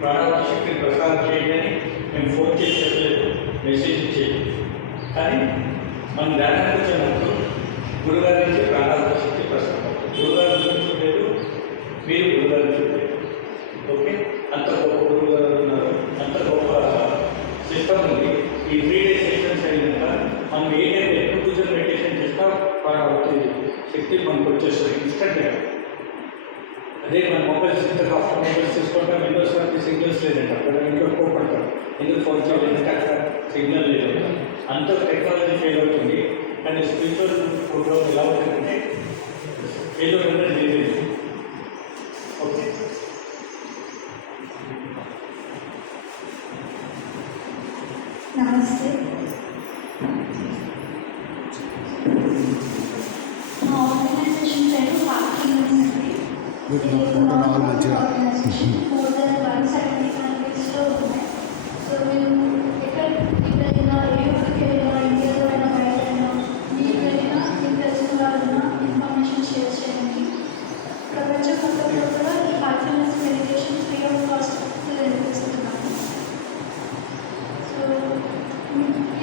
ప్రాణాత్మ శక్తిని ప్రసారం చేయని మేము ఫోన్ చేసి చెప్పలేదు, మెసేజ్ ఇచ్చేది. కానీ మనం ధ్యానానికి వచ్చినప్పుడు గురుగారి నుంచి ప్రాణాత్మ శక్తి ప్రసారం అవుతుంది. గురుగారు చూపించలేదు, మీరు గురుగారు చూడలేదు. ఓకే, అంత గొప్ప గురుగారు ఉన్నారు, అంత గొప్ప సిస్టమ్ ఉంది. ఈ 3 days సెషన్స్ అయినాక మనం ఏదైతే ఎక్కువ కూర్చొని మెడిటేషన్ చేసినా శక్తి మనకు వచ్చేస్తుంది ఇన్స్టెంట్గా. అదే మన మొబైల్స్ ఇంత కాస్త మొబైల్స్ తీసుకుంటాం, విండోస్ వరకు సిగ్నల్స్ లేదంట, అక్కడ ఇంట్లో కోపడతాం, ఎందుకు ఫోన్ చేయలేదంటే అక్కడ సిగ్నల్ లేదంట. అంత టెక్నాలజీ ఫెయిల్ అవుతుంది. కానీ స్పిరిచువల్ ప్రోగ్రామ్ ఎలా ఉంటుందంటే ఫెయిల్ అవుతుందని లేదు. ఓకే, నమస్తే. మా ఆర్గనైజేషన్ పేరు పార్కింగ్. ఆర్గనైజేషన్ మోర్ దెన్ 170 కంట్రీస్లో ఉన్నాయి. సో మేము ఎక్కడైనా ఏ ఊరికి వెళ్ళినా, ఇండియాలో అయినా బయట అయినా, మీకు వెళ్ళినా మీకు తెలిసిన వాళ్ళైనా ఇన్ఫర్మేషన్ షేర్ చేయండి. ప్రపంచం మొత్తంలో కూడా ఈ Heartfulness meditation free of cost నిర్వహిస్తున్నాము. సో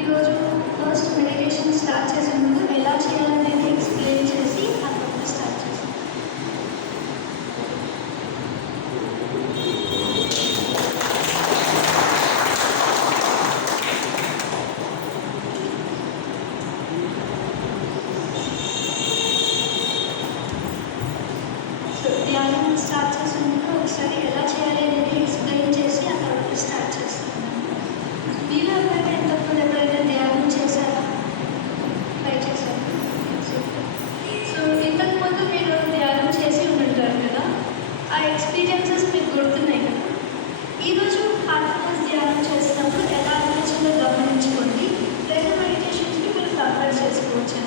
ఈరోజు ఫస్ట్ మెడిటేషన్ స్టార్ట్ చేసే ముందు ఎలా చేయాలనేది ఎక్స్ప్లెయిన్ చేసి ఆ తర్వాత స్టార్ట్ చేస్తాం. సో ధ్యానం స్టార్ట్ చేసే ముందు ఒకసారి ఎలా చేయాలి అనేది ఎక్స్ప్లెయిన్ చేసి ఆ తర్వాత స్టార్ట్ చేస్తాం. మీరు ఎవరైనా ఇంతకుముందు ఎప్పుడైనా ధ్యానం చేశారా? ట్రై చేశారు. సో ఇంతకుముందు మీరు ధ్యానం చేసి ఉంటారు కదా, ఆ ఎక్స్పీరియన్సెస్ మీకు గుర్తున్నాయి కదా. ఈరోజు హార్ట్ఫుల్నెస్ ధ్యానం చేసినప్పుడు ఎలా అనిపించిందో గమనించుకోండి. రెండు మెడిటేషన్స్కి మీరు కంపేర్ చేసుకోవచ్చు.